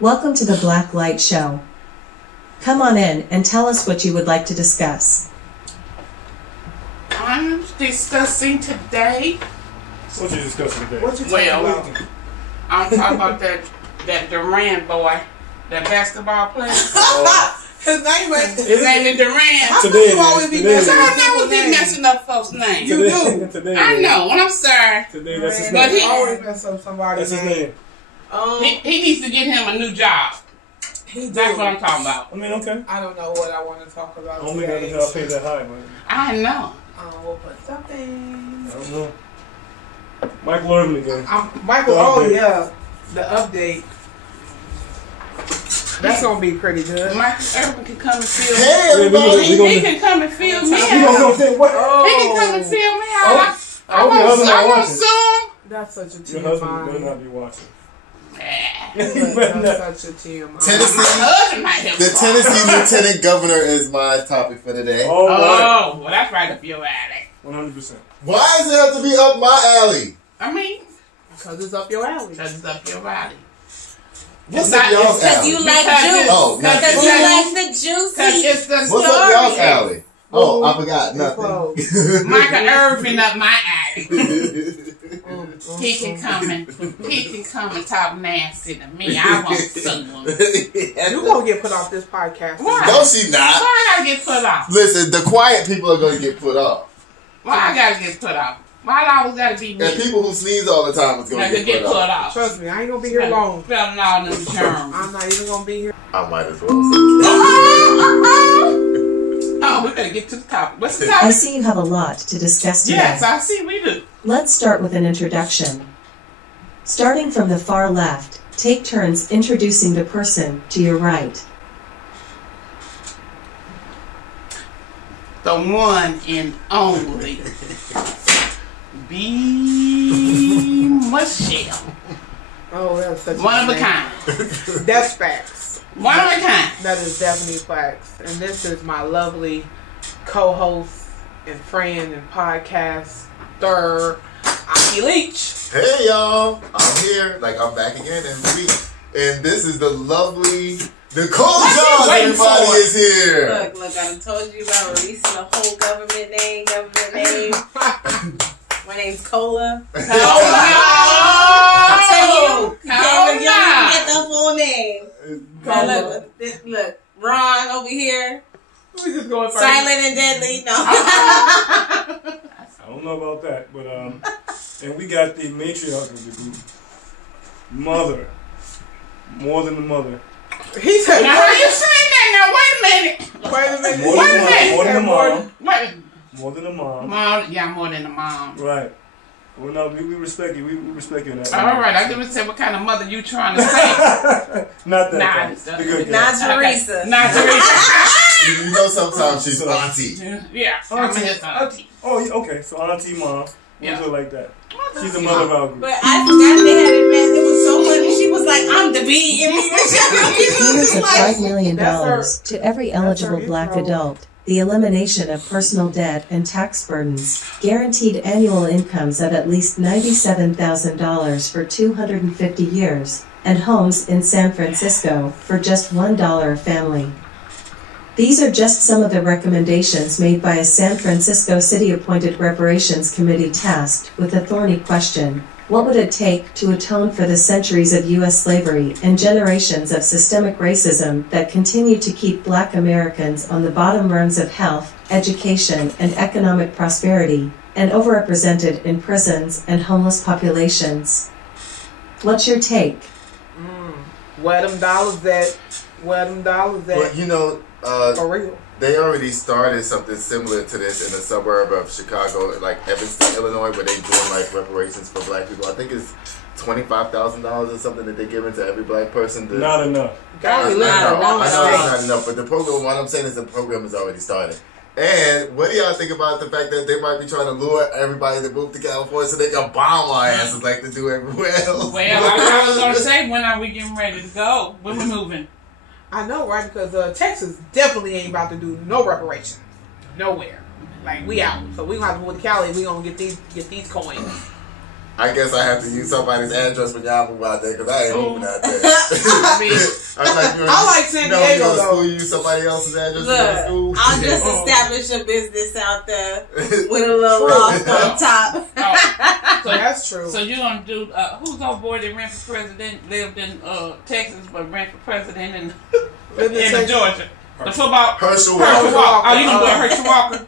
Welcome to the Black Light Show. Come on in and tell us what you would like to discuss. I'm discussing today. What you discussing today? What you talking about? I'm talking about that Durant boy, that basketball player. His name His name is Durant. Today you always be today. So I never be messing up folks' names. You do. Today. I know, and I'm sorry. Today, that's his But name. he- always mess up somebody's That's his name. He needs to get him a new job. He That's do. what I'm talking about. I mean, okay. I don't know what I want to talk about Only got today. to pay that high, man. I know. We'll put something. I don't know. Michael Irvin again. Michael, The oh update. yeah. The update. That's going to be pretty good. Michael Irvin can come and feel Hey, me. everybody! He can come and feel me You out. don't know what? He can come and feel me out. Oh, your husband I not want watching. some. That's such a Your husband better TMI. not be watching. That's such a TMI. Tennessee, the Tennessee Lieutenant Governor is my topic for today. All right. Oh, well, that's right up your alley. 100%. Why does it have to be up my alley? I mean, Because it's up your alley. because it's up your alley. What's It's up not- y'all's it's- Because alley? you like Because juice. Oh, not Because juice. you like the Because juicy. it's the What's up y'all's story. alley? Oh, I forgot. closed. Nothing. Michael Irvin up my alley. Mm, He can come and talk nasty to me. I want someone. You going to get put off this podcast. Why? No, she not. Why I gotta get put off? Listen, the quiet people are going to get put off. Why I gotta get put off? Why I always gotta be me? And people who sneeze all the time is going Like to to get put off. off. Trust me, I ain't going to be here long. Spelling all them germs. I'm not even going to be here. I might as well say. Oh, we better get to the topic. What's the I topic? see you have a lot to discuss today. Yes, I see we do. Let's start with an introduction. Starting from the far left, take turns introducing the person to your right. The one and only B. Michelle. Oh, that's such One of a name. kind. That's facts. One of a kind. That is definitely facts. And this is my lovely co-host and friend and podcaster, Aki Leach. Hey, y'all. I'm here. Like, I'm back again every week. And this is the lovely Nicole What you Johns. waiting Everybody for? is here. Look, I done told you about releasing the whole government name. My name's Cola. Oh, I'll tell you, you can't no. get the full name. Now look, Ron over here, We just going first. silent and deadly. No. I don't know about that, but and we got the matriarch of the group, mother, more than the mother, He said, Now, how you saying that? Now, wait a minute. wait a minute. more Wait a than minute. more than the mom, Wait. more than the mom. Mom, yeah, more than a mom. Right. Well, no, we respect you. We respect you in that. All right, I didn't say what kind of mother you trying to say. Not that. Nah, kind. it's The good kind. Not Teresa. Okay. Not Teresa. You know sometimes she's auntie. Yeah, I'm his auntie. Oh, yeah, okay. So auntie, mom, Yeah. yeah, like that. She's the mother of our group. But I forgot they had it, man. It was so funny. She was like, I'm the bee. And we Payments of $5 million That's to every eligible black intro. adult, the elimination of personal debt and tax burdens, guaranteed annual incomes of at least $97,000 for 250 years, and homes in San Francisco for just $1 a family. These are just some of the recommendations made by a San Francisco city-appointed reparations committee tasked with the thorny question: what would it take to atone for the centuries of U.S. slavery and generations of systemic racism that continue to keep Black Americans on the bottom rungs of health, education, and economic prosperity, and overrepresented in prisons and homeless populations? What's your take? Where them dollars at? Where them dollars But at? you know, For real. they already started something similar to this in a suburb of Chicago, like Evanston, Illinois, where they doing like reparations for black people. I think it's $25,000 or something that they're giving to every black person. Not enough. Gotta be I looking at the know wrong it's state. not enough, but the program, what I'm saying is the program has already started. And what do y'all think about the fact that they might be trying to lure everybody to move to California so they can bomb our asses like they do everywhere else? Well, I was going to say, when are we getting ready to go? When we moving? I know, right? Because Texas definitely ain't about to do no reparations. Nowhere. Like, we out. So we gonna have to move to Cali. We gonna get these coins. I guess I have to use somebody's address when y'all move out there because I ain't moving out there. I mean, I like San Diego you go to though. school, you use somebody else's address to go to school. I'll just establish a business out there with a little loft on top. So that's true. So you're gonna do who's old boy that ran for president, lived in Texas but ran for president in Georgia? The football Herschel Walker. Walker. Oh, you gonna do Herschel Walker?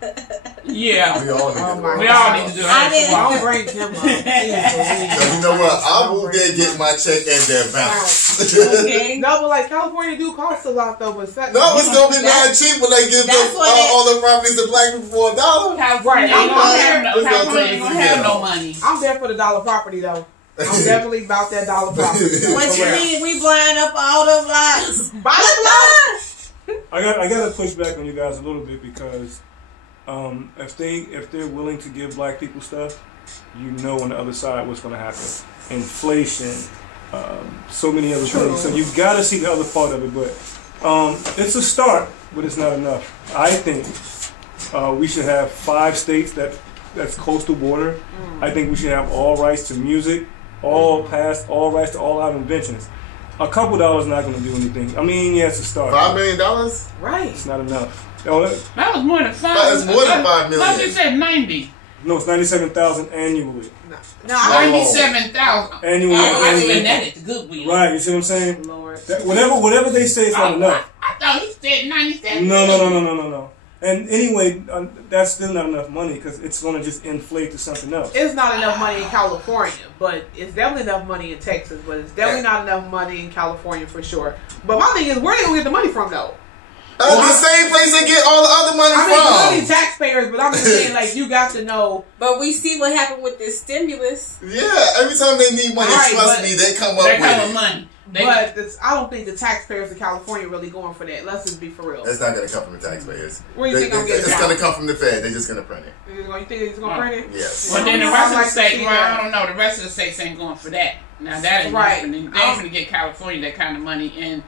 Yeah. We all need to do it. We all need to do Herschel Walker. Don't bring him up. So you know what? I'll move there, get my check, and then bounce. Okay. No, but like California do cost a lot though. But No, it's gonna be mad cheap when they give that's what all the properties to black people for $1. California ain't gonna have no money. I'm there for the dollar property though. I'm definitely about that dollar property. What you mean? We blind up all the blocks. Buy the blocks. I got to push back on you guys a little bit because if they're willing to give black people stuff, you know on the other side what's going to happen. Inflation, so many other things. So you got to see the other part of it. But it's a start, but it's not enough. I think we should have 5 states that's coastal border. I think we should have all rights to music, all rights to all our inventions. A couple dollars not going to do anything. I mean, yeah, it's a start. $5 million? Right. It's not enough. That was more than 5. That's more than $5 million. No, you said 90. No, it's 97,000 annually. No, I 97,000. Annually. I spend that at the Goodwill. Right, you see what I'm saying? Lord. Whatever they say is not enough. I thought he said 97. No. And anyway, that's still not enough money because it's going to just inflate to something else. It's not enough money in California, but it's definitely enough money in Texas. But it's definitely not enough money in California for sure. But my thing is, where they gonna get the money from though? The same place they get all the other money I mean, taxpayers, but I'm just saying, like, you got to know. But we see what happened with this stimulus. Yeah, every time they need money, Right, trust me, they come up with it. money. But I don't think the taxpayers of California really going for that. Let's just be for real. It's not going to come from the taxpayers. Where do you think I'm getting It's going to come from the Fed. They're just going to print it. You think they're just going to print it? Yes. Well, then the rest of the states, well, I don't know. The rest of the states ain't going for that. Now that ain't Right. happening. They ain't going to get California that kind of money, and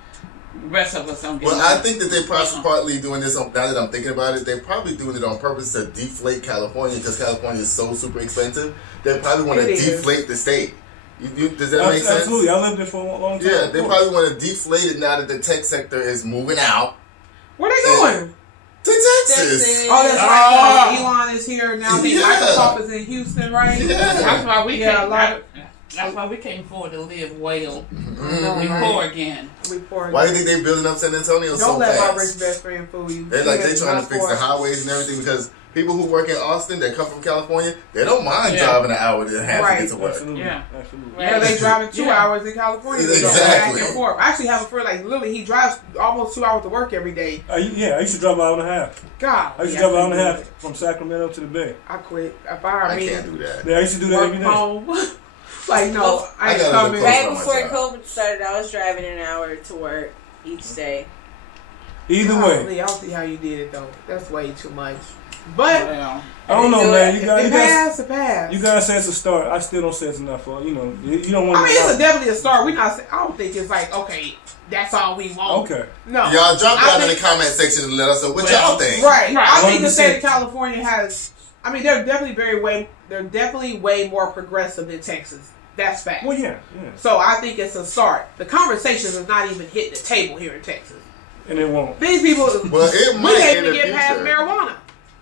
the rest of us don't get. Well, money. I think that they're partly doing this. Now that I'm thinking about it, they're probably doing it on purpose to deflate California because California is so super expensive. They probably want to deflate the state. Does that make sense? Absolutely. I lived there for a long time. Yeah, they probably want to deflate it now that the tech sector is moving out Where they going? to Texas. Oh, that's right. Elon is here now. I think Microsoft is in Houston, right? Yeah. That's why we Yeah, can't. a lot of- That's why we can't afford to live well. Mhm. We poor again. Why do you think they're building up San Antonio Don't so let fast? my rich best friend fool you. They're trying to fix the highways and everything because people who work in Austin that come from California, they don't mind driving an hour and a half to get to work. Absolutely. Yeah. Absolutely. Yeah, they driving 2 hours in California. to go Exactly. Back and forth. I actually have a friend, like, literally, he drives almost 2 hours to work every day. I used to drive an hour and a half. God. I used to drive an hour and a half from Sacramento to the Bay. I quit. If I mean, can't do that. Yeah, I used to do that work every from day. home. Like, no, I I ain't gotta coming. look Right on my before job. COVID started, I was driving an hour to work each day. Either way. Golly, I don't see how you did it, though. That's way too much. But Well, I don't know, man. You it guys passed. you guys say it's a start. I still don't say it's enough. You don't want I to. mean, it's definitely a start. We not. I don't think it's like, okay, that's all we want. Okay. No. Y'all drop I down in the think- comment section and let us know what y'all think. Right. I think the 100%. state of California has. I mean, they're definitely way more progressive than Texas. That's fact. Well, yeah. So I think it's a start. The conversations have not even hit the table here in Texas. And it won't. These people, Well, it we might can't in even the get past future. marijuana.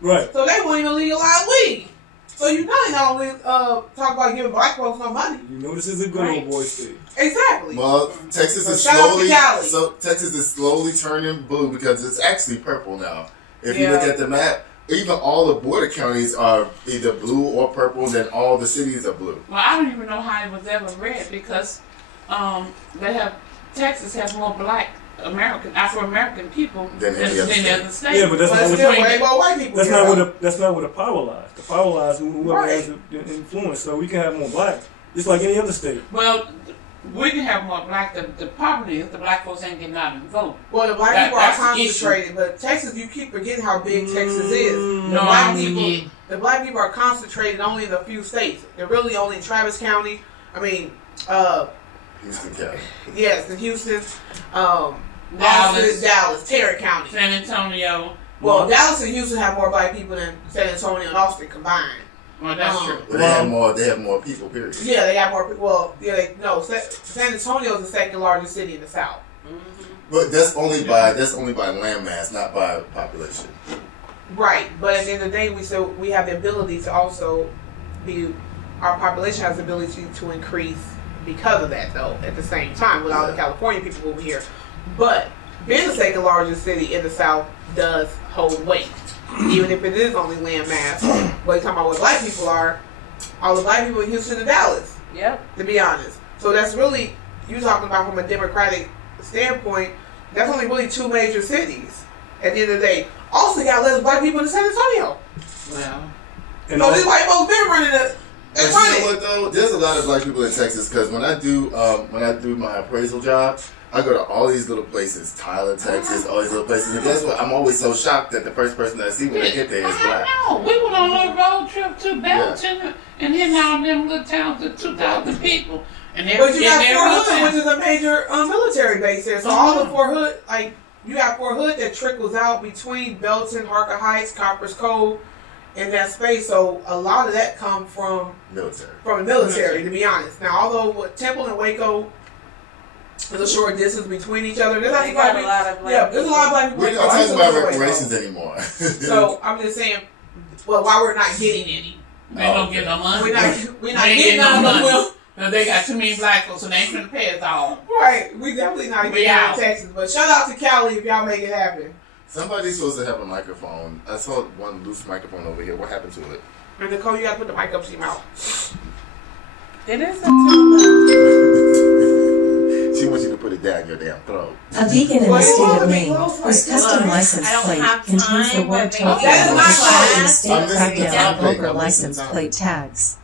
Right. So they won't even legalize weed. So you not only talk about giving black folks no money. You know this is a good old boy state. Exactly. Well, Texas is Shout out to Cali. Texas is slowly turning blue because it's actually purple now. If you Yeah. look at the map, even all the border counties are either blue or purple, then all the cities are blue. well, I don't even know how it was ever red because Texas has more black Afro American people Than any other than state. other states. Yeah, but that's But not still what way more white people. that's here, not though. where the power lies. The power lies whoever Right. has the influence. So we can have more black, just like any other state. Well, we can have more black. The problem is the black folks ain't getting out and vote. Well, the black people are That's the concentrated, but Texas, you keep forgetting how big Texas is. Mm. No, black I people, forget. the black people are concentrated only in a few states. They're really only in Travis County. I mean, Houston County. yes, in Houston, Dallas. Dallas, Terry County. San Antonio. Well, Dallas and Houston have more black people than San Antonio and Austin combined. Well, that's true. But they have more people. Period. Yeah, they got more people. Well, San Antonio is the second largest city in the South. But that's only by landmass, not by population. Right, but at the end of the day, we have the ability to also our population has the ability to increase because of that, though. At the same time, with all the California people moving here, but being the second largest city in the South does hold weight, even if it is only landmass. But you're talking about what black people are. All the black people in Houston and Dallas. Yep. To be honest, so that's really you're talking about from a democratic standpoint. That's only really two major cities. At the end of the day, also you got less black people in San Antonio. Well, So these white folks been running it. But you know what though? There's a lot of black people in Texas because when I do my appraisal job, I go to all these little places, Tyler, Texas, all these little places. And guess what? I'm always so shocked that the first person I see when I get there is black. I know. We went on a road trip to Belton and hitting all them little towns with 2,000 people. And but you got Fort Hood, which is a major military base there. So all the Fort Hood, like you got Fort Hood that trickles out between Belton, Harker Heights, Coppers Cove, in that space. So a lot of that come from military. From the military, to be honest. Now, although Temple and Waco. There's a short distance between each other. There's a lot of black people. There's a lot of black people. We're not talking about reparations anymore. So I'm just saying, well, why we're not getting any? They don't get no money. We're not getting no money. No, they got too many black folks, so they ain't gonna pay us all. Right, we definitely not getting out of Texas. But shout out to Cali if y'all make it happen. Somebody's supposed to have a microphone. I saw one loose microphone over here. What happened to it? And Nicole, you got to put the mic up to your mouth. It is a She wants you to put it down your damn throat. A vegan in the state of Maine, whose custom license plate contains the word tofu in the state crackdown on vulgar license plate tags.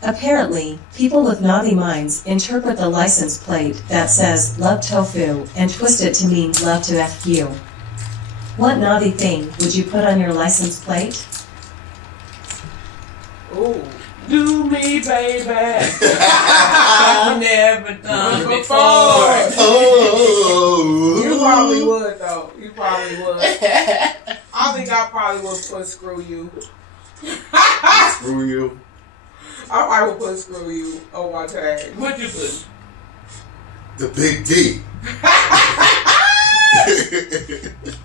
Apparently, people with naughty minds interpret the license plate that says "love tofu" and twist it to mean "love to F you." What naughty thing would you put on your license plate? Ooh. Do me, baby. I've never done before. Oh. You probably would, though. You probably would. I think I probably would put "screw you." Screw you. I probably would put "screw you" on my tag. What'd you put? The big D.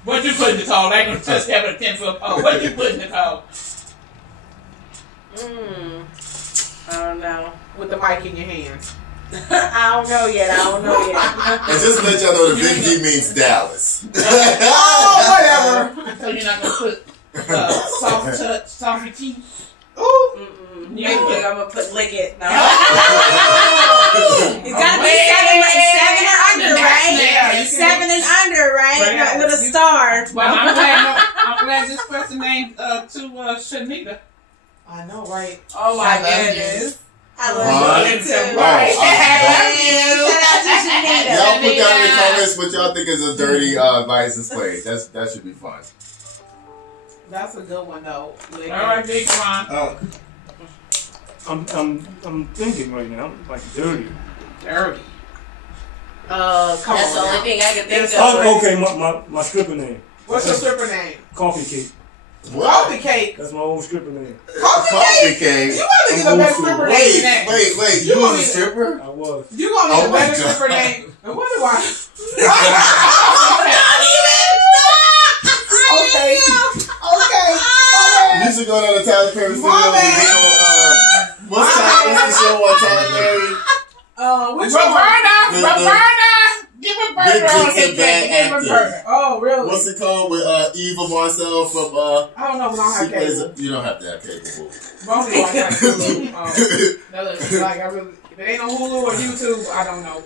What'd you put, Nicole? I ain't gonna touch that with a 10-foot pole. What'd you put, Nicole? I don't know. With the mic in your hands. I don't know yet. And just to let y'all know, the big D means Dallas. Oh, whatever. So you're not gonna put soft touch, softy teeth? Ooh. Yeah, I'm gonna put lick it. No. It's gotta be seven or under, right? 7 and under, right? Right. With a star. Well, I'm glad this person named to Shanita. I know, right? Oh my goodness. I love you too. Right. Shout out to Shanita. Y'all put down in the comments what y'all think is a dirty license plate. That should be fun. That's a good one, though. All right, Big Ron. I'm thinking right now, like dirty. Dirty. Come That's on the only now. thing I can think of. Oh, okay, my stripper name. What's your stripper name? Coffee Cake. What? Coffee Cake. That's my old stripper name. Coffee Cake? You want to get the best stripper name? Wait. You was a stripper? I was. You want to get the better stripper name? I wonder why. Okay. You should go down to Tyler Perry Studios and get on, what's the show on Tyler Perry? Which Roberta! Give a burger on his bad Give a burger. Oh, really? What's it called with Eva Marcel from I don't know, but I don't have cable. You don't have to have cable. Mostly watch like Hulu. Like I really, if it ain't on Hulu or YouTube, I don't know.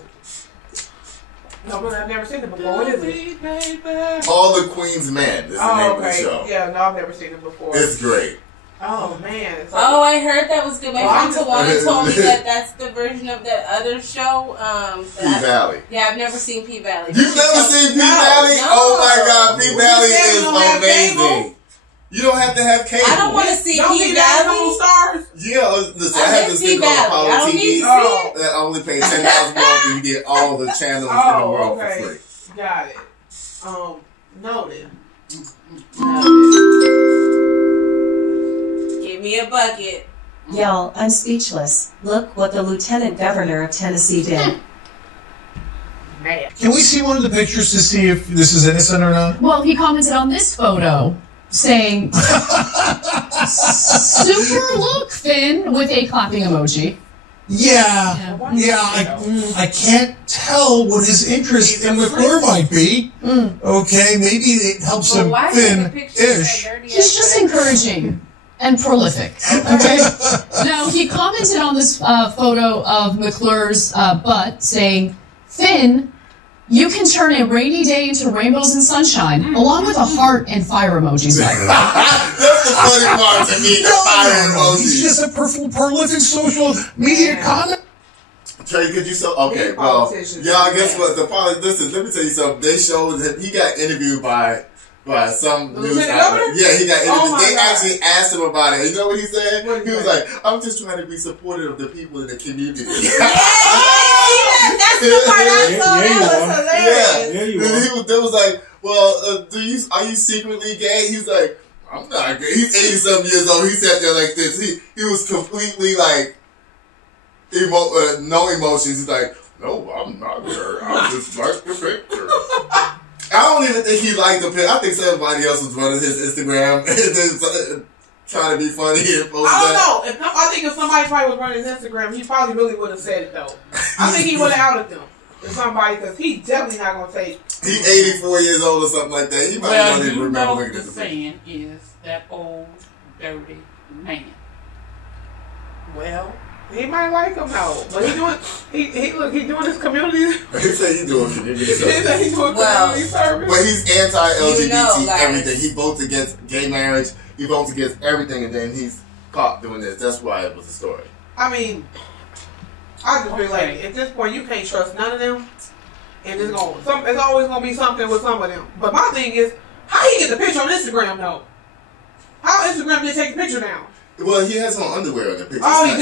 No, but I've never seen it before. What is it? All the Queen's Men is the name of the show. Yeah, no, I've never seen it before. It's great. Oh man. It's Oh, I heard that was good. My friend Tawana told me that that's the version of that other show. P-Valley. Yeah, I've never seen P-Valley. You've never seen P-Valley? No. Oh my God, P-Valley is amazing. You don't have to have cable. I don't want to see P-Valley. Stars? Yeah, listen, I have this thing called Apollo I don't TV. need to see it. That I only pay $10,000 and you get all the channels in the world for free. Got it. Noted. Give Give me a bucket. Y'all, I'm speechless. Look what the Lieutenant Governor of Tennessee did. Can we see one of the pictures to see if this is innocent or not? Well, he commented on this photo saying, super look, Finn, with a clapping emoji. Yeah. I can't tell what his interest in McClure might be. Okay, maybe it helps him Finn-ish. He's just encouraging and prolific. Okay. Now, he commented on this photo of McClure's butt saying, Finn, you can turn a rainy day into rainbows and sunshine, along with a heart and fire emojis. That's the funny part to me, the fire emojis. He's just a prolific social media comment. Trey, could you okay, well, y'all, guess what? Listen, let me tell you something. They showed that he got interviewed by some news outlet. Yeah, he got interviewed. They actually asked him about it. You know what he said? He was like, I'm just trying to be supportive of the people in the community. That's the part I saw. That was hilarious. Yeah. They was like, well, are you secretly gay? He's like, I'm not gay. He's 80-something years old. He sat there like this. He was completely like, no emotions. He's like, no, I'm not there. I just like the picture. I don't even think he liked the picture. I think somebody else was running his Instagram and then trying to be funny and post I don't know. I think if somebody probably was running his Instagram, he probably really would have said it though. I think he would have outed them to somebody because he's definitely not going to take. He's 84 years old or something like that. He might not even remember looking at the saying is that old dirty man. Well, he might like him though, but he doing his community. He said he doing community service. He said he doing community service. But he's anti-LGBT everything. He votes against gay marriage. He votes against everything, and then he's caught doing this. That's why it was a story. I mean, I just feel like at this point you can't trust none of them, and it's always gonna be something with some of them. But my thing is, how he get the picture on Instagram though? How Instagram did take the picture down? Well, he has on underwear in the picture. Oh, he do?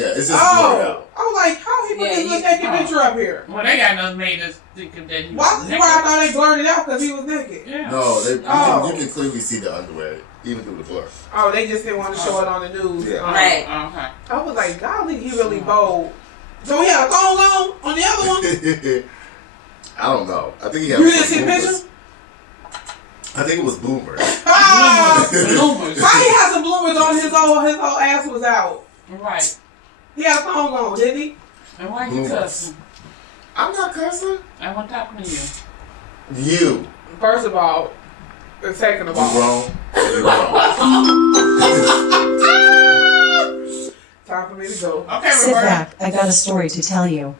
Yeah, it's just blurred out. I was like, how he put this little naked picture up here? Well, they got enough made us think that he was naked. Why I thought they blurred it out because he was naked. Yeah. No, you can clearly see the underwear, even through the blur. Oh, they just didn't want to show it on the news. Yeah. Right. Okay. I was like, golly, he really bold. So he had a thong on the other one? I don't know. I think he had. You didn't see the picture? I think it was bloomers. Bloomers. How he had some bloomers on his whole ass was out? Right. He had a thong on, didn't he? And why you cussing? I'm not cussing. I want to talk to you. You. First of all, and second of all. You wrong. You wrong. Time for me to go. Okay, Sit Roberta. back, I got a story to tell you.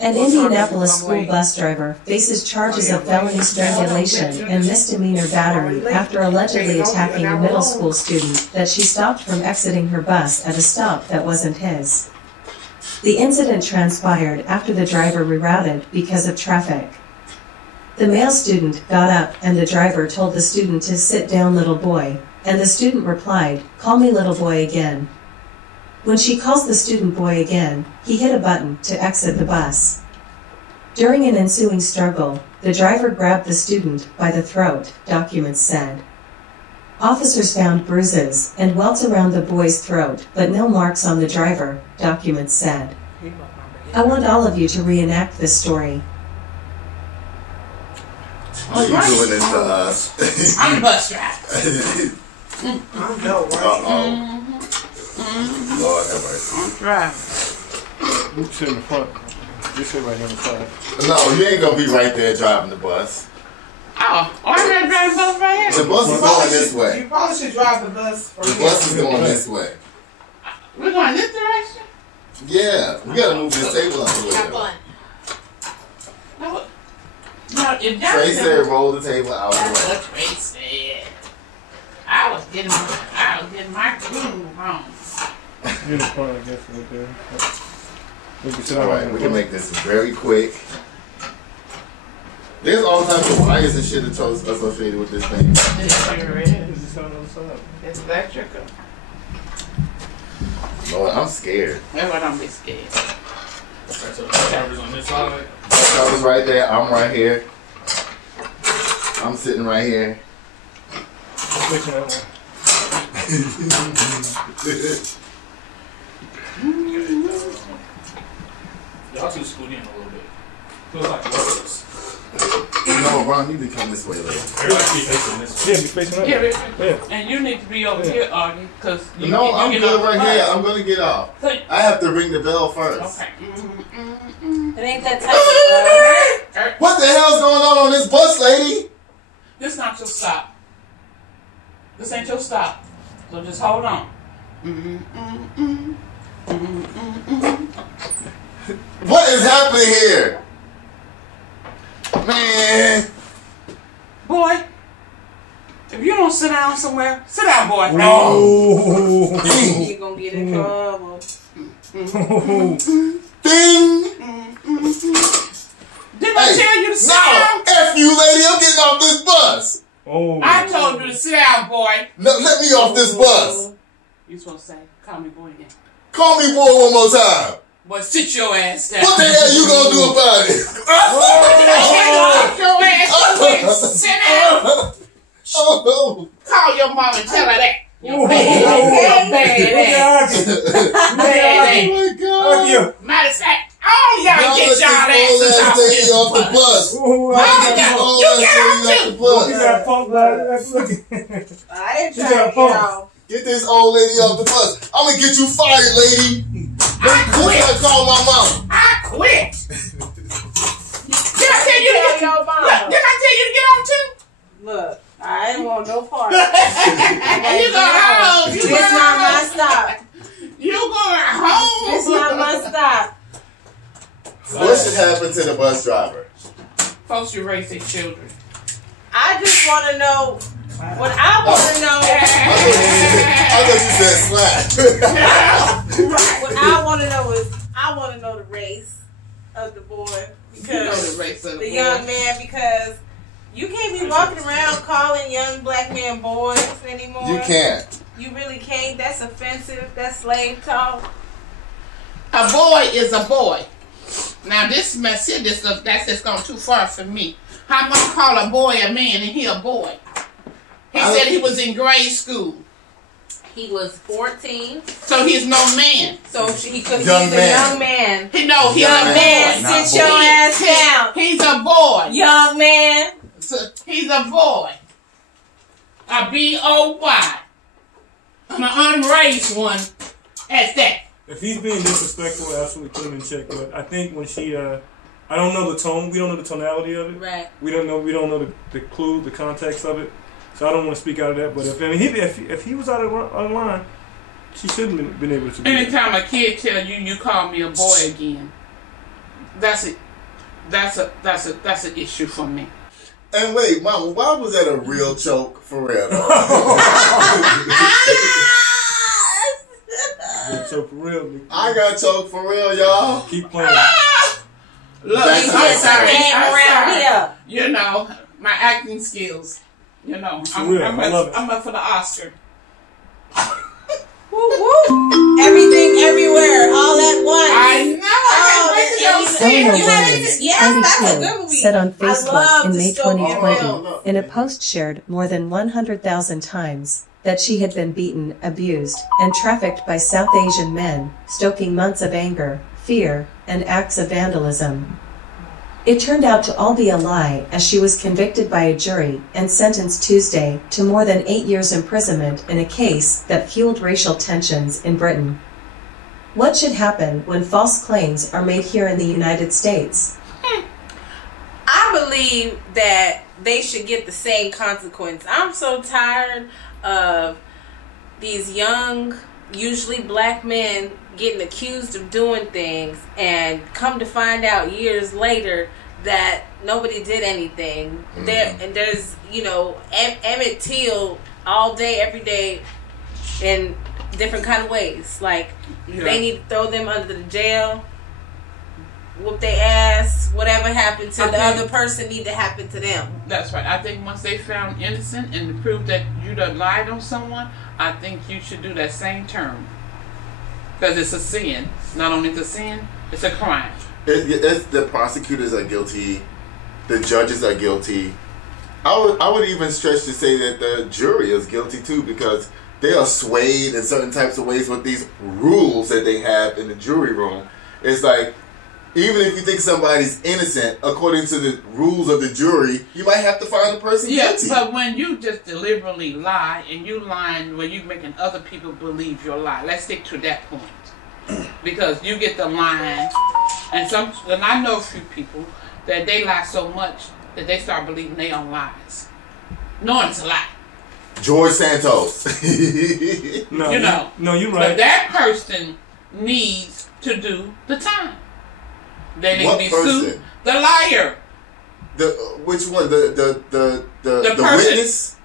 An Indianapolis school bus driver faces charges of felony strangulation and misdemeanor battery after allegedly attacking a middle school student that she stopped from exiting her bus at a stop that wasn't his. The incident transpired after the driver rerouted because of traffic. The male student got up and the driver told the student to sit down, little boy, and the student replied, "Call me little boy again." When she calls the student boy again, he hit a button to exit the bus. During an ensuing struggle, the driver grabbed the student by the throat, documents said. Officers found bruises and welts around the boy's throat, but no marks on the driver, documents said. I want all of you to reenact this story. Why are you doing this to us? I'm the bus driver. I know, right? Uh-oh. Lord have mercy. I'm driving. You sit in the front. You sit right here on the side. No, you ain't gonna be right there driving the bus. Oh, I'm not driving bus right here. The bus is going this way. You probably should drive the bus. The bus is going this way. We're going this direction? Yeah, we gotta move this table out the Have way. fun. No, if that Trey was said roll the table out the that's way. what Trey said. I was getting my groove on. You're in the front, I guess, right there. We can sit out Alright, we can make this very quick. There's all types of wires and shit associated with this thing. It sure is. Just sit on the other side. It's electrical. Lord, I'm scared. That's why don't be scared. Okay, so the server's on this side. Cover's right there. I'm right here. I'm sitting right here. Fixing that one. Y'all too screwed in a little bit. Feels like words. No, Ron, you need to come this way, later. Everybody be facing this way. Yeah, be facing up. Yeah. And you need to be over here, Augie, because you No, I'm get good off right the here. bus. I'm gonna get off. So- I have to ring the bell first. Okay. It ain't that type of What the hell's going on this bus, lady? This not your stop. This ain't your stop. So just hold on. What is happening here? Man. Boy, if you don't sit down somewhere, sit down, boy. No. you gonna get in trouble. Ding. Didn't I tell you to sit No, down? F you, lady. I'm getting off this bus. Oh. I told you to sit down, boy. No, let me off this bus. You supposed to say, call me boy again. Call me boy one more time. Boy, sit your ass down. What the hell you gonna do about it? Get your ass quick. Sit down. Oh, Call your mom and tell her that. Your Oh. bad ass. Bad my ass. God. Yeah. Matter of fact, all y'all Y'all get let y'all this asses old ass off lady this off the bus. bus. Oh, All I y'all, you get off Old ass lady too. off the bus. You got funk like that. Look at I ain't You trying got to phone. get off. Get this old lady off the bus. I'm gonna get you fired, lady. I quit. I call my mama. I quit. Did I tell you to get Tell your Look, mama. did I tell you to get on too? Look, I ain't want no part. You going home. You It's going not my home. stop. You going home. It's not my stop. What should happen to the bus driver? Folks, you raise their children. I just want to know what I want to know. I thought you said slap. What I want to know is I want to know the race of the boy You know because the race of the the boy. young man because you can't be walking around calling young black men boys anymore. You can't. You really can't. That's offensive. That's slave talk. A boy is a boy. Now this mess here, this stuff, that's just gone too far for me. How am I gonna call a boy a man and he a boy? He said he was in grade school, He was 14, so he's no man. so he could. He's Young a man. young man. He know he's Young a man, boy. Not sit your boy. ass down. He's a boy. Young man. So he's a boy. A B-O-Y. An unraised one at that. If he's being disrespectful, absolutely put him in check. But I think when she, I don't know the tone. We don't know the tonality of it. Right. We don't know the clue, the context of it. So I don't want to speak out of that. But if he was out of line, she shouldn't have been able to. Do that. Anytime a kid tell you you call me a boy again, that's it. That's an issue for me. And wait, Mama, why was that a real choke for real? Yeah, so for real, I got choked for real, y'all. keep playing. Look, That's I'm it. sorry. Came I'm around sorry. here. You know, my acting skills. You know, real. I love it. I'm up for the Oscar. Woo woo. Everything, everywhere, all at once. I know. I can't wait to go see Eleanor it. You haven't Williams, seen- yes, that's a 22, good movie. said on I love Facebook in the May story. 2020, in a post shared more than 100,000 times, that she had been beaten, abused, and trafficked by South Asian men, stoking months of anger, fear, and acts of vandalism. It turned out to all be a lie, as she was convicted by a jury and sentenced Tuesday to more than 8 years imprisonment in a case that fueled racial tensions in Britain. What should happen when false claims are made here in the United States? I believe that they should get the same consequence. I'm so tired of these young, usually black men getting accused of doing things and come to find out years later that nobody did anything. Mm-hmm. There's, Emmett Till all day, every day in different kind of ways. Like, they need to throw them under the jail, whoop their ass, whatever happened to the other person need to happen to them. That's right. I think once they found innocent and to prove that you done lied on someone, I think you should do that same term. Because it's a sin. Not only it's a sin, it's a crime. It's the prosecutors are guilty, the judges are guilty. I would even stretch to say that the jury is guilty too, because they are swayed in certain types of ways with these rules that they have in the jury room. It's like, even if you think somebody's innocent, according to the rules of the jury, you might have to find the person guilty. But when you just deliberately lie, and you lying where you making other people believe your lie, let's stick to that point. Because you get the line, and I know a few people that they lie so much that they start believing their own lies, knowing it's a lie. George Santos. No, you're right. But that person needs to do the time. They need to be sued. The liar. Which one? The person, witness?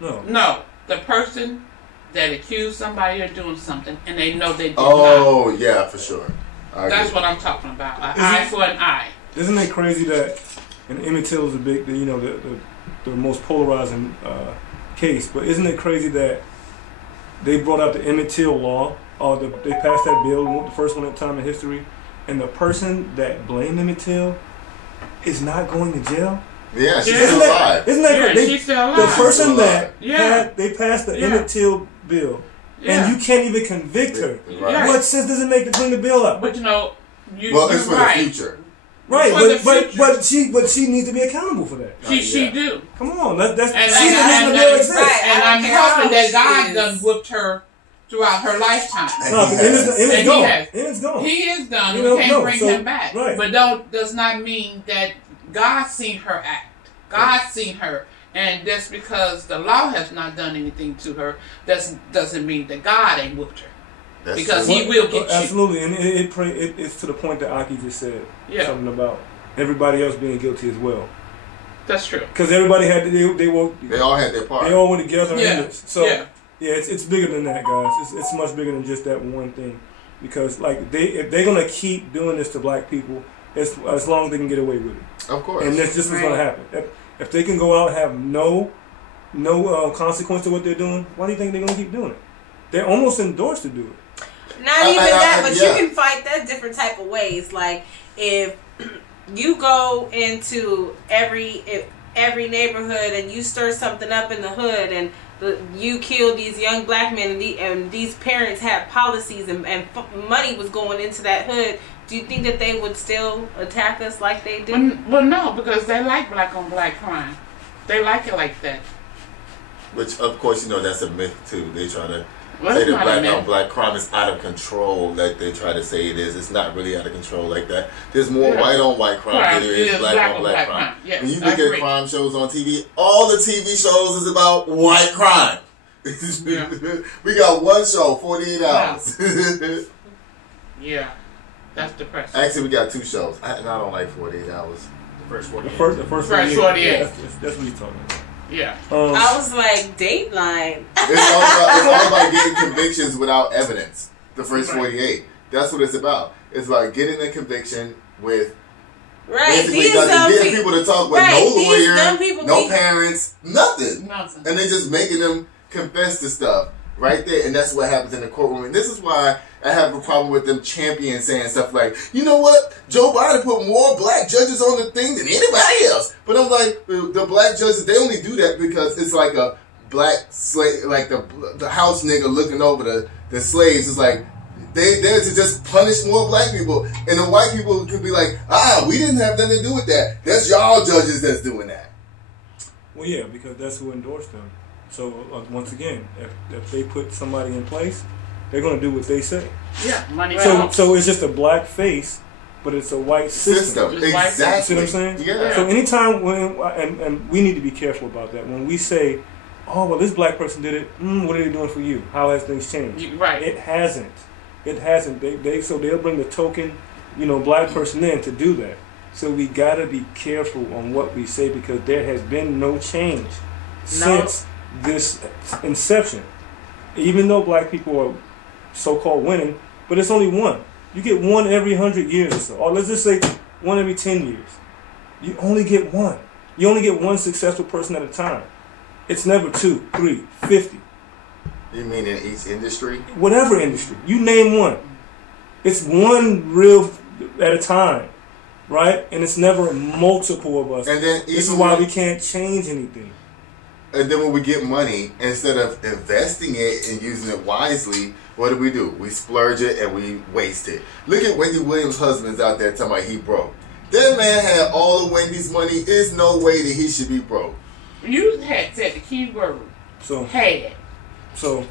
No. The person that accused somebody of doing something and they know they did not. Oh, yeah, for sure. That's what I'm talking about. An eye for an eye. Isn't it crazy that, and Emmett Till is the most polarizing case, but isn't it crazy that they brought out the Emmett Till law, or they passed that bill, the first one at time in history, and the person that blamed Emmett Till is not going to jail? Yeah, she's still alive. Isn't that crazy? She's still alive. The person that they passed the Emmett Till bill, and you can't even convict her. Right. What sense does it make to bring the bill up? But it's for the future. Right, but she needs to be accountable for that. She do. Come on, she's the reason the bill exists. Right, and I'm hoping that God done whooped her throughout her lifetime. No, Emmett's gone. He is done. We can't bring him back. Right. But does not mean that God seen her act. God seen her. And just because the law has not done anything to her, doesn't mean that God ain't whooped her. That's because true. He will get you. Absolutely, and it's to the point that Aki just said something about everybody else being guilty as well. That's true. Because everybody had they all had their part. They all went together. Yeah. It's bigger than that, guys. It's much bigger than just that one thing. Because if they're gonna keep doing this to black people, as long as they can get away with it. Of course. And that's just what's gonna happen. If they can go out and have no consequence to what they're doing, why do you think they're gonna keep doing it? They're almost endorsed to do it. Not even that, but you can fight that different type of ways. Like if you go into every neighborhood and you stir something up in the hood and you kill these young black men and these parents had policies and money was going into that hood, do you think that they would still attack us like they do? Well, no, because they like black on black crime. They like it like that. Which, of course, that's a myth too. They try to say that black on black crime is out of control, like they try to say it is. It's not really out of control like that. There's more white on white crime than there is black on black crime. Yes, when you look at crime shows on TV, all the TV shows is about white crime. We got one show, 48 hours. Yeah. That's depressing. Actually, we got two shows. I don't like 48 hours. The first 48. The first 48. That's what he's talking about. Yeah. I was like, Dateline. It's all about getting convictions without evidence. The first 48. That's what it's about. It's about getting a conviction with basically getting people to talk with no lawyer, no parents, nothing. Nonsense. And they just making them confess to stuff right there. And that's what happens in the courtroom. And this is why I have a problem with them champions saying stuff like, you know what? Joe Biden put more black judges on the thing than anybody else. But I'm like, the black judges, they only do that because it's like a black slave, like the house nigga looking over the slaves. It's like, they're to just punish more black people. And the white people could be like, we didn't have nothing to do with that. That's y'all judges that's doing that. Well, yeah, because that's who endorsed them. So, once again, if they put somebody in place, they're going to do what they say. Yeah, money. So it's just a black face, but it's a white system. Exactly. See what I'm saying? Yeah. So anytime and we need to be careful about that. When we say, oh, well, this black person did it, what are they doing for you? How has things changed? Right. It hasn't. So they'll bring the token, black person in to do that. So we got to be careful on what we say because there has been no change since this inception. Even though black people are so-called winning, but it's only one. You get one every 100 years or so. Or let's just say one every 10 years. You only get one. You only get one successful person at a time. It's never 2, 3, 50. You mean in each industry? Whatever industry. You name one. It's one real at a time. Right? And it's never multiple of us. And then this is why we can't change anything. And then when we get money, instead of investing it and using it wisely, what do? We splurge it and we waste it. Look at Wendy Williams' husband's out there talking about he broke. That man had all of Wendy's money. There's no way that he should be broke. You had said the key word. So had. So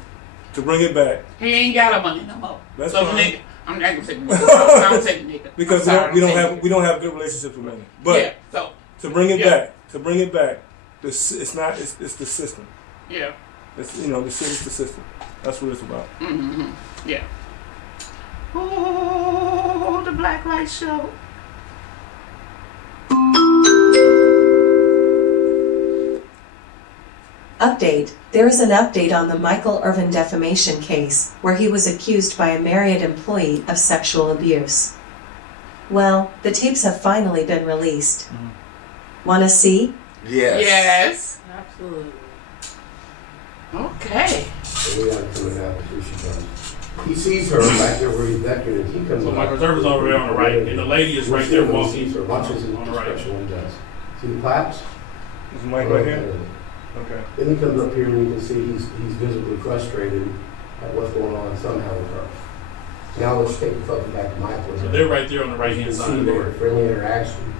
to bring it back, he ain't got a money no more. That's so fine. nigga, I'm not gonna say nigga. I'm gonna say nigga. Because we don't have good relationships with money. But yeah, so to bring it back, it's the system. Yeah. It's the system. That's what it's about. Mm-hmm. Yeah. Oh, the Black Light Show. Update. There is an update on the Michael Irvin defamation case, where he was accused by a Marriott employee of sexual abuse. Well, the tapes have finally been released. Wanna see? Yes. Yes. Absolutely. Okay. So we got it coming out before she comes. He sees her back there where he's vectored, and he comes So out. my reserve is over there on the right, and the lady is right there walking Her. Watches his on the right. expression when he does. See the claps? Is the mic right here? Okay. Then he comes up here and you can see he's visibly frustrated at what's going on somehow with her. Now let's take the focus back to Michael. So they're right there on the right hand side. See their friendly interaction.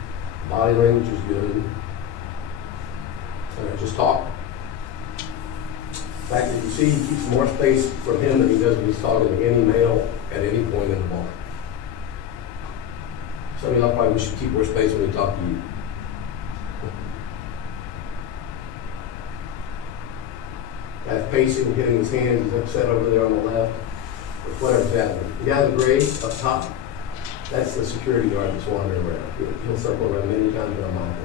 Body language is good. And they just talk. In fact, if you see, he keeps more space from him than he does when he's talking to any male at any point in the bar. Some of y'all probably should keep more space when we talk to you. That's pacing, hitting his hands, he's upset over there on the left, or whatever's happening. The guy in the gray up top, that's the security guard that's wandering around. He'll circle around many times around Michael.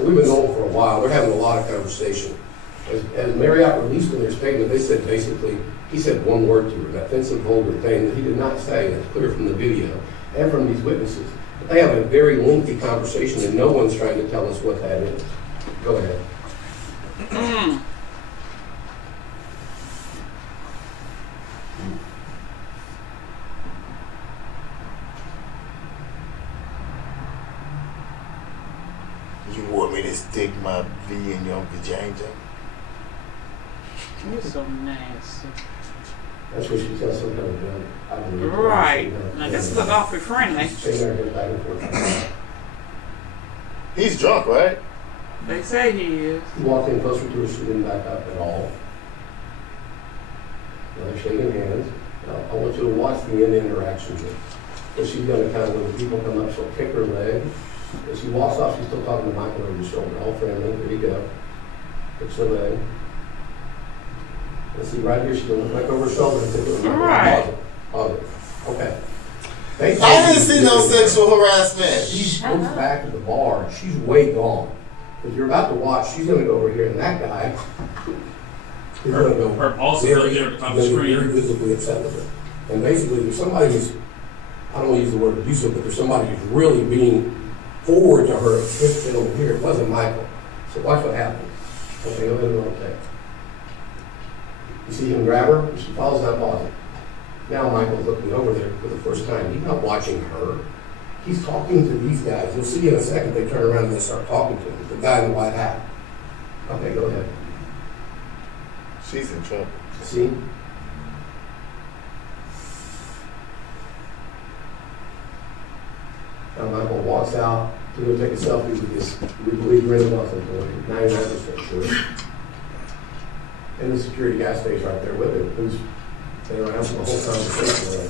We've been going for a while. They're having a lot of conversation. As Marriott released in their statement, they said basically, he said one word to her, that offensive, vulgar thing that he did not say. That's clear from the video and from these witnesses. But they have a very lengthy conversation, and no one's trying to tell us what that is. Go ahead. You want me to stick my V in your vagina? You're so nasty. That's what she says some kind of gun. I believe. Right. Now this look awfully friendly. Back and forth. He's drunk, right? They say he is. He walked in closer to her, she didn't back up at all. Now they're shaking hands. Now, I want you to watch the end interaction here. So she's going to kind of, when people come up, she'll kick her leg. As she walks off, she's still talking to Michael over his shoulder. All friendly. There you go. Kicks her leg. Let's see, right here, she's going to look back over her shoulder and take her. All right. Okay. I didn't see no sexual harassment. She goes back to the bar. She's way gone. If you're about to watch, she's going to go over here, and that guy is going to go. Her boss is up there at the top of the screen. Very visibly upset with her. And basically, there's somebody who's, I don't want to use the word abusive, but there's somebody who's really being forward to her. Just over here. It wasn't Michael. So watch what happens. Okay, go ahead and rotate. You see him grab her? She falls down, pausing. Now Michael's looking over there for the first time. He's not watching her. He's talking to these guys. You'll see in a second they turn around and they start talking to him. The guy in the white hat. Okay, go ahead. She's in trouble. See? Now Michael walks out to go take a selfie with this, we believe, Renaissance employee, 99% sure. And the security guy stays right there with him, who's been around for the whole conversation.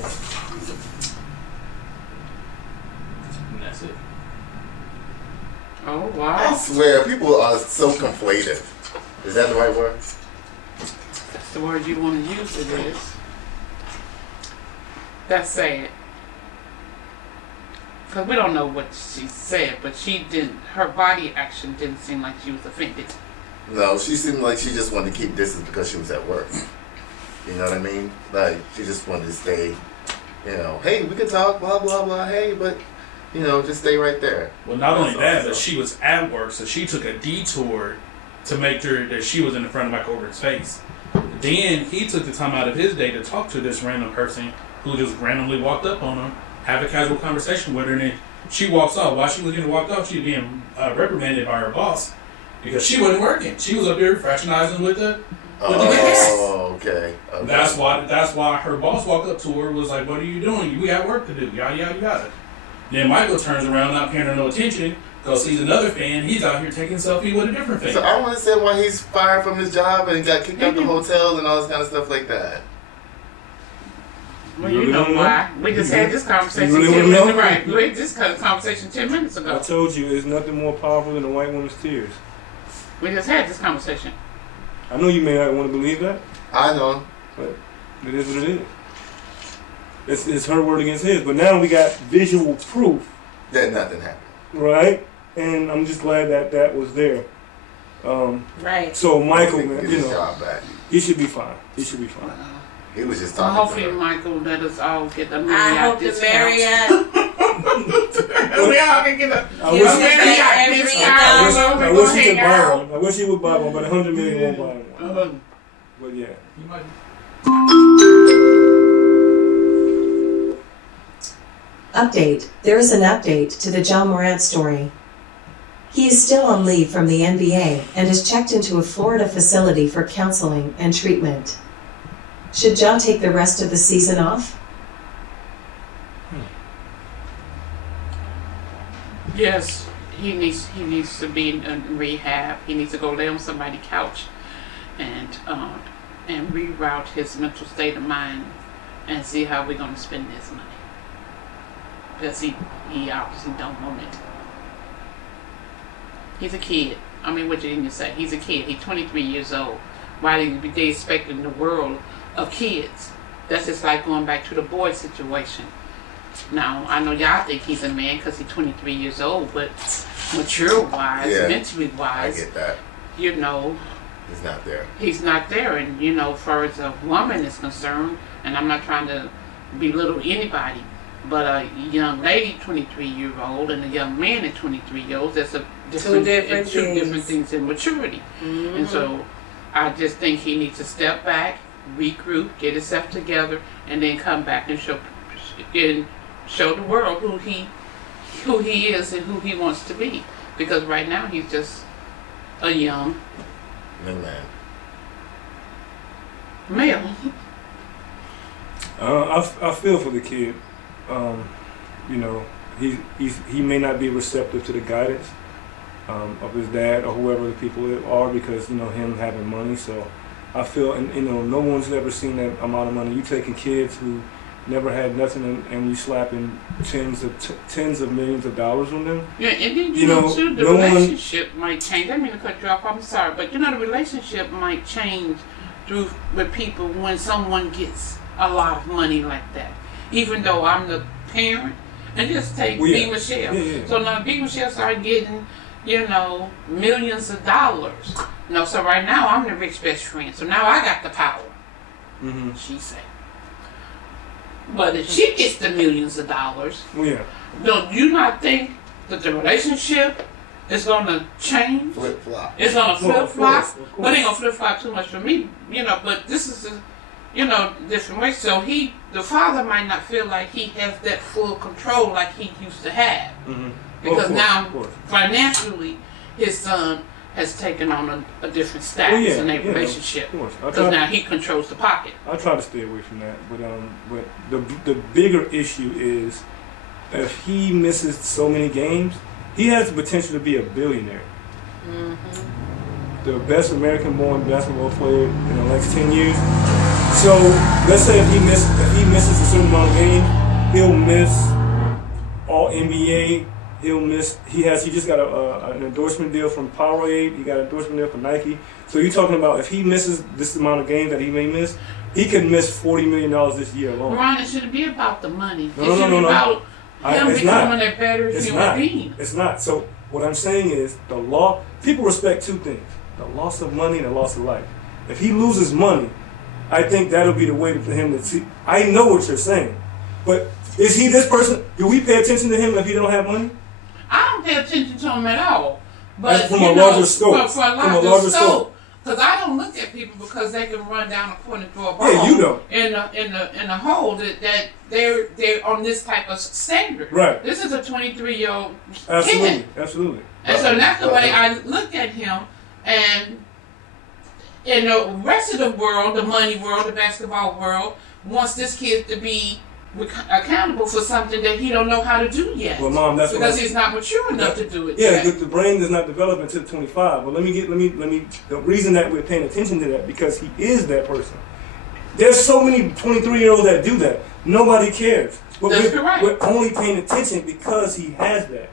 And that's it. Oh, wow. I swear, people are so conflated. Is that the right word? That's the word you want to use, it is. That's sad. Because we don't know what she said, but she didn't, her body action didn't seem like she was offended. No, she seemed like she just wanted to keep distance because she was at work. You know what I mean? Like, she just wanted to stay, you know, hey, we can talk, blah, blah, blah, hey, but, you know, just stay right there. Well, not only that, but she was at work, so she took a detour to make sure that she was in the front of Michael Irvin's face. Then he took the time out of his day to talk to this random person who just randomly walked up on him, have a casual conversation with her, and then she walks off. While she was getting walked off, she was being reprimanded by her boss because she wasn't working. She was up there fraternizing with the guests. Oh, okay. That's why her boss walked up to her, was like, "What are you doing? We got work to do." Yada yada yada. Then Michael turns around, not paying her no attention, because he's another fan. He's out here taking selfie with a different fan. So I don't understand why he's fired from his job and got kicked out the hotel and all this kind of stuff like that. Well, you know why. We just had this conversation 10 minutes right. We had this conversation 10 minutes ago. I told you, there's nothing more powerful than a white woman's tears. We just had this conversation. I know you may not want to believe that. I know. But it is what it is. It's her word against his. But now we got visual proof that nothing happened. Right? And I'm just glad that was there. Right. So Michael, man, you know, he should be fine. He should be fine. He was just talking. Well, hopefully, Michael, let us all get the Marriott. I hope the Marriott. We all can get a Marriott discount. I wish he could buy one. I wish he would buy one, but $100 million won't buy one. But yeah. Update. There is an update to the Ja Morant story. He is still on leave from the NBA and is checked into a Florida facility for counseling and treatment. Should Ja take the rest of the season off? Yes, he needs to be in rehab. He needs to go lay on somebody's couch and reroute his mental state of mind and see how we're going to spend this money. Because he obviously don't want it. He's a kid. I mean, what did you say? He's a kid. He's 23 years old. Why do they expect in the world of kids? That's just like going back to the boy situation. Now, I know y'all think he's a man because he's 23 years old, but mature-wise, mentally wise, I get that. You know, he's not there. He's not there, and you know, as far as a woman is concerned, and I'm not trying to belittle anybody, but a young lady, 23-year-old, and a young man at 23 years old, that's a two different things in maturity. Mm-hmm. And so, I just think he needs to step back, regroup, get himself together, and then come back and show the world who he is and who he wants to be. Because right now he's just a young male. I feel for the kid. You know, he may not be receptive to the guidance of his dad or whoever the people are, because you know him having money. So I feel, and you know, no one's ever seen that amount of money. You taking kids who never had nothing and you slapping tens of millions of dollars on them. Yeah, and then you know too, the relationship might change. I mean to cut you off. I'm sorry, but you know the relationship might change with people when someone gets a lot of money like that. Even though I'm the parent, and just take B. Michelle. Yeah. So now B. Michelle started getting, you know, millions of dollars. No, so right now I'm the rich best friend. So now I got the power. Mm-hmm. She said. But if she gets the millions of dollars, don't you not think that the relationship is going to change? Flip flop. It's going to flip flop. But it ain't going to flip flop too much for me, you know. But this is different way. So the father might not feel like he has that full control like he used to have, because now financially his son has taken on a different status in their relationship. Because now he controls the pocket. I try to stay away from that, but the bigger issue is if he misses so many games, he has the potential to be a billionaire. The best American-born basketball player in the next 10 years. So let's say if he misses a certain amount of games, he'll miss all NBA. He just got an endorsement deal from Powerade. He got an endorsement deal from Nike. So you're talking about if he misses this amount of games that he may miss, he could miss $40 million this year alone. Ron, it shouldn't be about the money. It should be about him becoming a better human being. It's not. So what I'm saying is the law. People respect two things: the loss of money and the loss of life. If he loses money, I think that'll be the way for him to see. I know what you're saying, but is he this person? Do we pay attention to him if he don't have money? I don't pay attention to him at all. But from a larger scope. From a larger scope, Because I don't look at people because they can run down a corner and throw a ball. Yeah, you don't. In the hole that they're on this type of standard. Right. This is a 23-year-old Absolutely. kid. Absolutely. And so that's the way I look at him. And in the rest of the world, the money world, the basketball world, wants this kid to be accountable for something that he don't know how to do yet. Well, Mom, that's because he's not mature enough to do it. Yeah, yet. the brain does not develop until 25. But let me. The reason that we're paying attention to that because he is that person. There's so many 23-year-olds that do that. Nobody cares. But That's correct. We're only paying attention because he has that.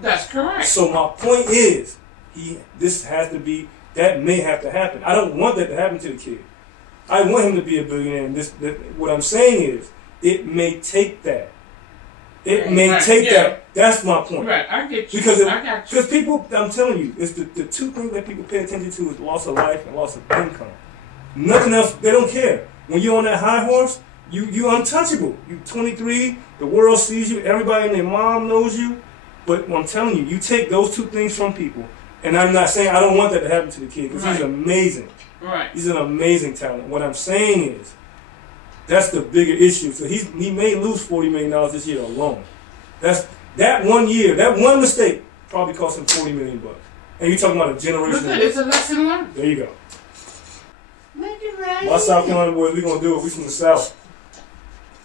That's correct. So my point is, that may have to happen. I don't want that to happen to the kid. I want him to be a billionaire. And what I'm saying is, it may take that. It may take that. That's my point. Right, I get you. Because people, I'm telling you, it's the two things that people pay attention to is loss of life and loss of income. Nothing else, they don't care. When you're on that high horse, you're untouchable. You're 23, the world sees you, everybody and their mom knows you. But I'm telling you, you take those two things from people, and I'm not saying I don't want that to happen to the kid, because he's amazing. Right. He's an amazing talent. What I'm saying is, that's the bigger issue. So he may lose $40 million this year alone. That 1 year, that one mistake probably cost him $40 million. And you're talking about a generation. Look, it's a lesson learned. There you go. Make it right. My South Carolina boys, we gonna do it. We from the South.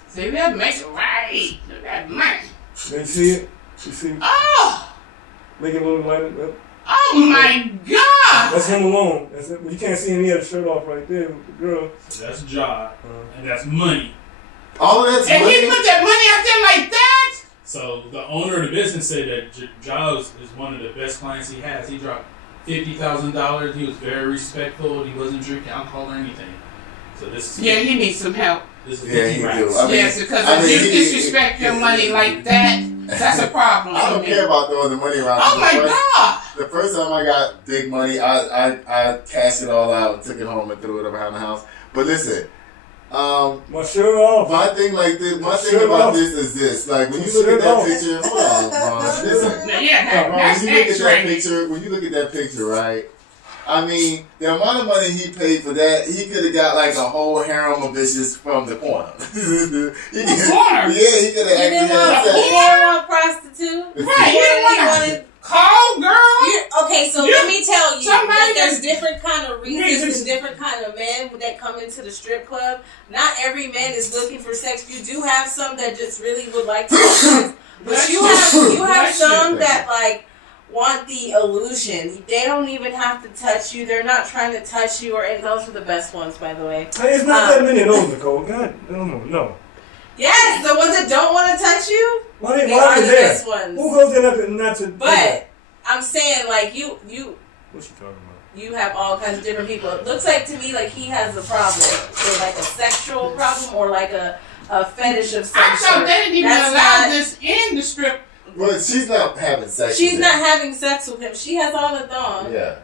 See, that make it right. Look at that money. You see it? You see? Oh! Make it a little lighter. Oh my God! That's him alone. That's it. You can't see him. He had a shirt off right there with the girl. That's job, and that's money. All of that's and money. he put that money out there like that. So the owner of the business said that Jaws is one of the best clients he has. He dropped $50,000. He was very respectful. He wasn't drinking alcohol or anything. So this is he needs some help. This is he do. Yes, because if you disrespect your money like that, that's a problem. I don't care about throwing the money around. Oh my God! The first time I got big money, I cashed it all out and took it home and threw it around the house. But listen, my shirt off. My thing about this is this. Like when you look at that picture, hold on, Ron, listen. When you look at that picture, right? I mean, the amount of money he paid for that, he could have got like a whole harem of bitches from the corner. Yeah, he could have actually had sex. He didn't want a prostitute. Right, he wanted call girl. Okay, so let me tell you that there's different kind of reasons and different kind of men that come into the strip club. Not every man is looking for sex. You do have some that just really would like to have sex. But you have some that like want the illusion. They don't even have to touch you. They're not trying to touch you, and those are the best ones, by the way. Hey, it's not that many of those, Nicole. God, no. Yes, the ones that don't want to touch you. Why they are the best ones. Who goes there not to? But I'm saying, like you. What's she talking about? You have all kinds of different people. It looks like to me like he has a problem, or like a sexual problem, or like a fetish of some sort. I thought they didn't even allow this in the strip. But she's not having sex. She's not having sex with him. She has on a thong. Yeah.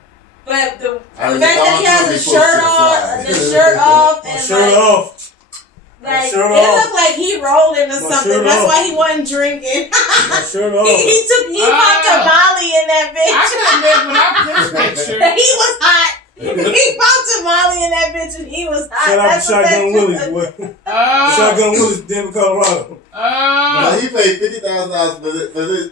But the fact that he has his shirt off, like it looked like he rolled into something. That's why he wasn't drinking. he popped a Molly in that bitch. I couldn't live without this picture. He was hot. He popped a Molly in that bitch and he was hot. Shout out to Shotgun Willis, boy. Shotgun Willis, Denver, Colorado. Now he paid $50,000 for the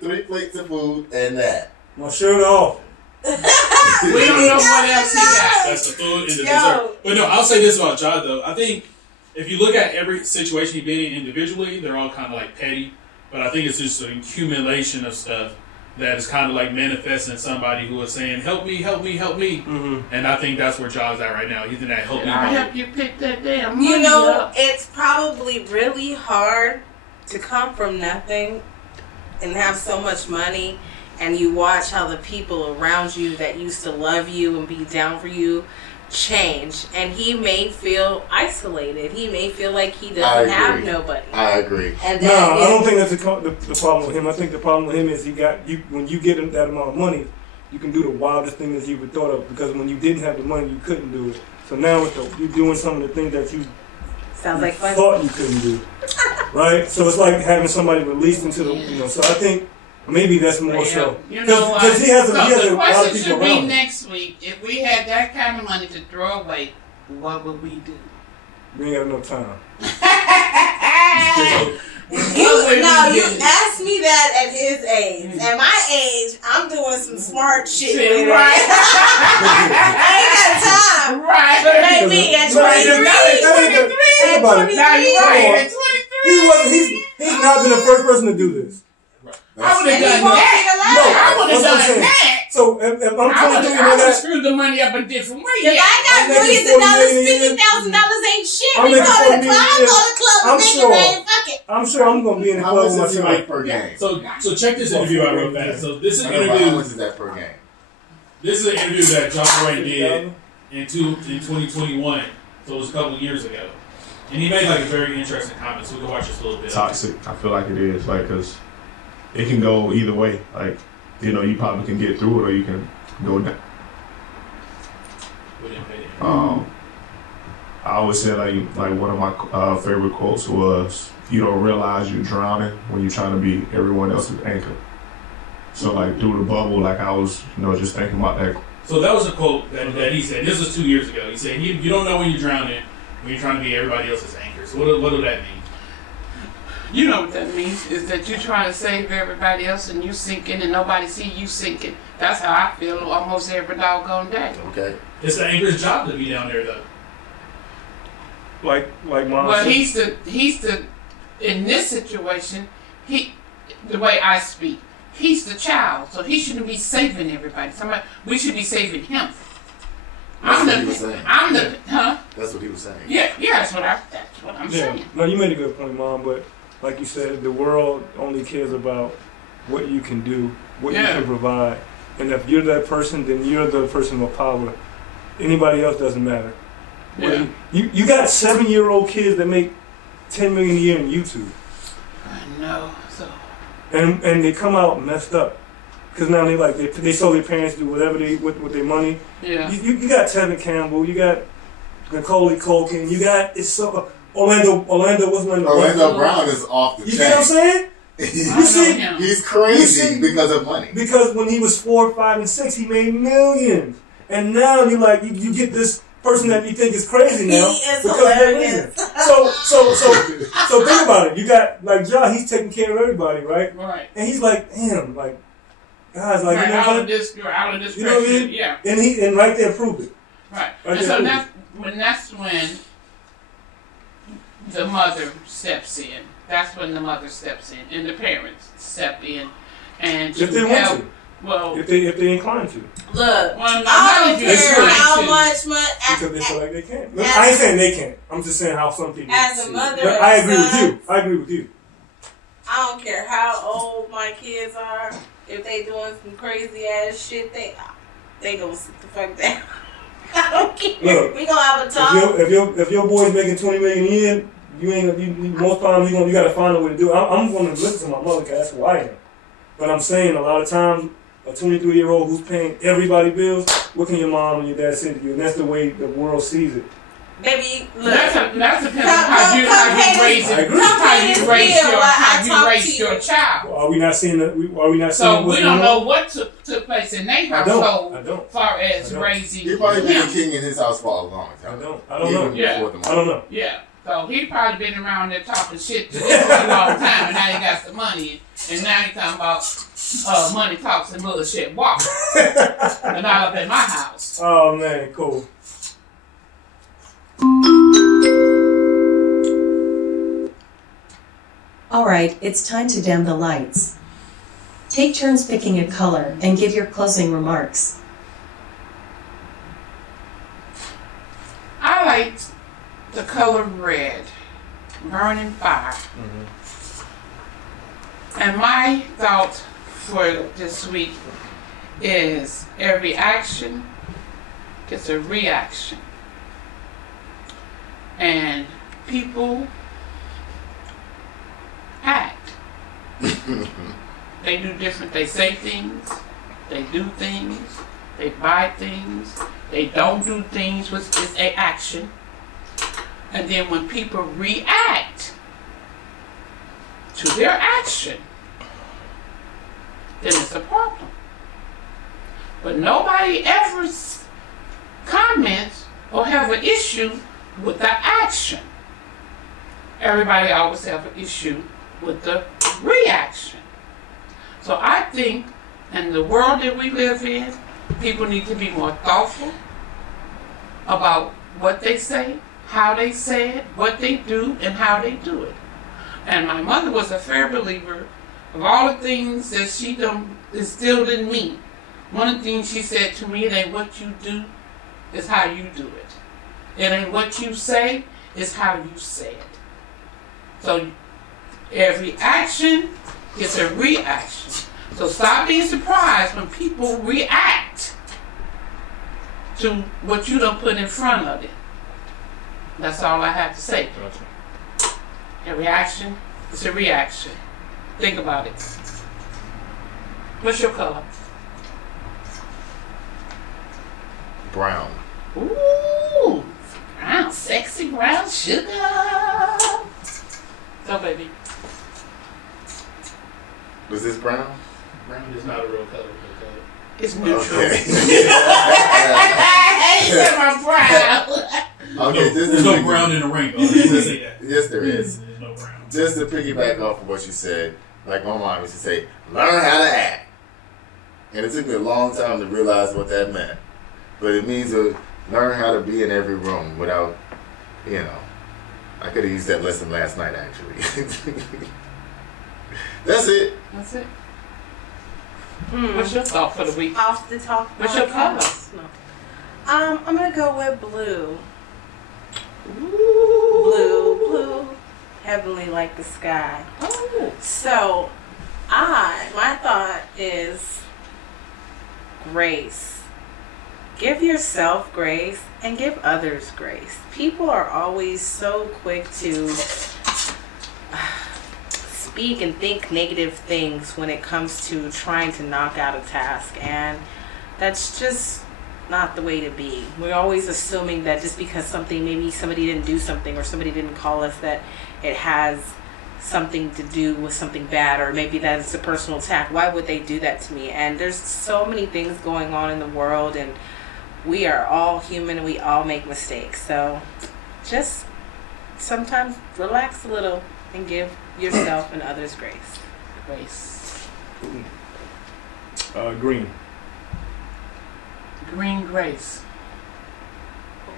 3 plates of food and that. My shirt off. We don't know what else he got. That's the food and the dessert. But no, I'll say this about Ja though. I think if you look at every situation he's been in individually, they're all kind of like petty. But I think it's just an accumulation of stuff that is kind of like manifesting somebody who is saying, help me, help me, help me. Mm-hmm. And I think that's where Ja's at right now. He's in that help me. I'll help you pick that damn money up. It's probably really hard to come from nothing and have so much money, and you watch how the people around you that used to love you and be down for you change, and he may feel isolated. He may feel like he doesn't have nobody. I agree. And no, I don't think that's the problem with him. I think the problem with him is when you get him that amount of money, you can do the wildest thing that you ever thought of, because when you didn't have the money, you couldn't do it. So now you're doing some of the things that you thought you couldn't do. Right? So it's like having somebody released into the, so I think Maybe that's more so. You know what? Because he has a So lot the of question people should be around him. next week, if we had that kind of money to throw away, what would we do? We ain't got no time. You asked me that at his age. At my age, I'm doing some smart shit. Right. I ain't got time. Right. But maybe at 23. Think about it. Now you're right. At 23. He's not been the first person to do this. I would have done that. I would have done that. So if I'm 23 I would have screwed the money up a different way. If I got millions of dollars, $50,000 ain't shit. We go to the club, I go to the club and make it rain. Fuck it. I'm sure I'm gonna be in the club with my son. Per game? So check this interview out real fast. So this is an How interview. much is that per game? This is an interview that John Ray did in 2021. So it was a couple of years ago, and he made like a very interesting comment. So we can watch this a little bit. Toxic. I feel like it is because it can go either way. Like, you know, you probably can get through it or you can go down. I always say like one of my favorite quotes was, "You don't realize you're drowning when you're trying to be everyone else's anchor." So like through the bubble, like I was, just thinking about that. So that was a quote that he said. This was 2 years ago. He said, "You don't know when you're drowning when you're trying to be everybody else's anchor." So what do that mean? You know what that means is that you're trying to save everybody else and you sinking and nobody see you sinking. That's how I feel almost every doggone day. Okay. It's the anchor's job to be down there though. Like mom. Well, he's the in this situation, the way I speak, he's the child, so he shouldn't be saving everybody. We should be saving him. That's what he was saying. That's what he was saying. Yeah, that's what I'm saying. No, you made a good point, Mom, but like you said, the world only cares about what you can do, what you can provide. And if you're that person, then you're the person with power. Anybody else doesn't matter. Yeah. You got 7-year-old kids that make $10 million a year in YouTube. I know. So. And they come out messed up. Because now they saw their parents do whatever with their money. Yeah. You got Tevin Campbell, you got Macaulay Culkin, you got Orlando. What's my name? Orlando Brown is off the chain. You get what I'm saying? You see, he's crazy because of money. Because when he was 4, 5, and 6, he made millions, and now you get this person that you think is crazy now. He is hilarious. So think about it. You got like Ja, he's taking care of everybody, right? Right. And he's like, damn, like guys, like right, you know out of this you know what I mean? Yeah. And right there proved it. Right. And so that's when the mother steps in. That's when the mother steps in, and the parents step in, and if they want to. Well, if they inclined to. Look, I don't care how much money. Because they feel like they can't. I ain't saying they can't. I'm just saying how some people. As a mother, but I agree with you. I don't care how old my kids are. If they doing some crazy ass shit, they gonna sit the fuck down. I don't care. Look, we gonna have a talk. If your boy's making $20 million a year, most times you gotta find a way to do it. I'm gonna listen to my mother because that's who I am. But I'm saying a lot of times, a 23-year-old who's paying everybody bills, what can your mom and your dad say to you? And that's the way the world sees it. Baby, look. That depends on how you raise your child. Well, are we not seeing So we don't know what took place in their household I don't. As far as raising him. He probably been a king in his house for a long time. I don't know. Yeah. I don't know. Yeah. So he probably been around there talking shit to this for a long time, and now he got some money, and now he's talking about money talks and bullshit walk. And not up in my house. Oh man, cool. Alright, it's time to dim the lights. Take turns picking a color and give your closing remarks. I liked the color red, burning fire. Mm-hmm. And my thought for this week is every action gets a reaction. And people act. They do different, they say things, they do things, they buy things, they don't do things, which is an action. And then when people react to their action, then it's a problem. But nobody ever comments or have an issue with the action. Everybody always have an issue with the reaction. So I think in the world that we live in, people need to be more thoughtful about what they say, how they say it, what they do, and how they do it. And my mother was a fair believer of all the things that she done instilled in me. One of the things she said to me, it ain't what you do, it's how you do it. It ain't what you say, it's how you say it. So every action is a reaction. So stop being surprised when people react to what you done put in front of them. That's all I have to say. A reaction is a reaction. Think about it. What's your color? Brown. Ooh, brown, sexy brown sugar. So, baby. Was this brown? Brown is not a real color. It's neutral. Okay. He said my brown. Okay, there's no brown in the rainbow. Yes, there is. There's no brown. Just to piggyback off of what you said, like my mom used to say, learn how to act. And it took me a long time to realize what that meant. But it means to learn how to be in every room without, you know. I could have used that lesson last night, actually. That's it. That's it. What's your thought for the week? Off the top. What's your color? No. I'm gonna go with blue. Ooh. Blue, heavenly like the sky. Oh. So, my thought is grace. Give yourself grace and give others grace. People are always so quick to speak and think negative things when it comes to trying to knock out a task, and that's just not the way to be. We're always assuming that just because maybe somebody didn't do something or somebody didn't call us, that it has something to do with something bad, or maybe that it's a personal attack. Why would they do that to me? And there's so many things going on in the world, and we are all human and we all make mistakes. So just sometimes relax a little and give yourself and others grace. Grace. Green. Green grace.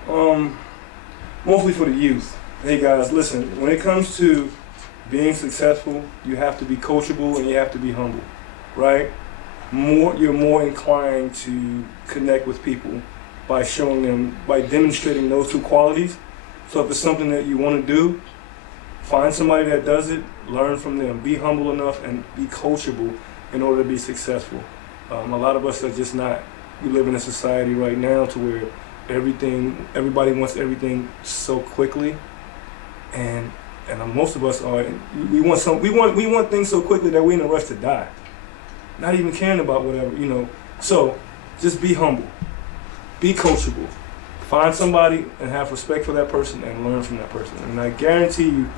Mostly for the youth. Hey guys, listen, when it comes to being successful, you have to be coachable and you have to be humble, right? You're more inclined to connect with people by demonstrating those two qualities. So if it's something that you want to do, find somebody that does it, learn from them, be humble enough and be coachable in order to be successful. A lot of us are just not. We live in a society right now to where everybody wants everything so quickly, and most of us are. We want things so quickly that we're in a rush to die, not even caring about whatever, you know. So just be humble, be coachable, find somebody and have respect for that person and learn from that person, and I guarantee you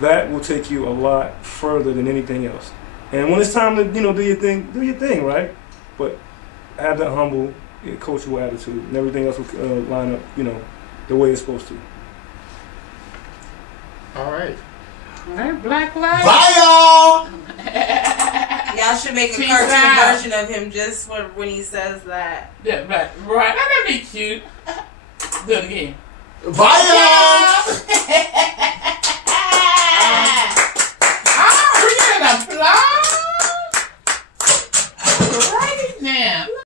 that will take you a lot further than anything else. And when it's time to do your thing, right? But have that humble, coachable attitude, and everything else will line up, the way it's supposed to. All right. All right, Black Lives. Bye, y'all. Y'all should make a cartoon version of him just when he says that. Yeah, right. That'd be cute. Do it again. Bye, y'all. Oh, we get an applause right now.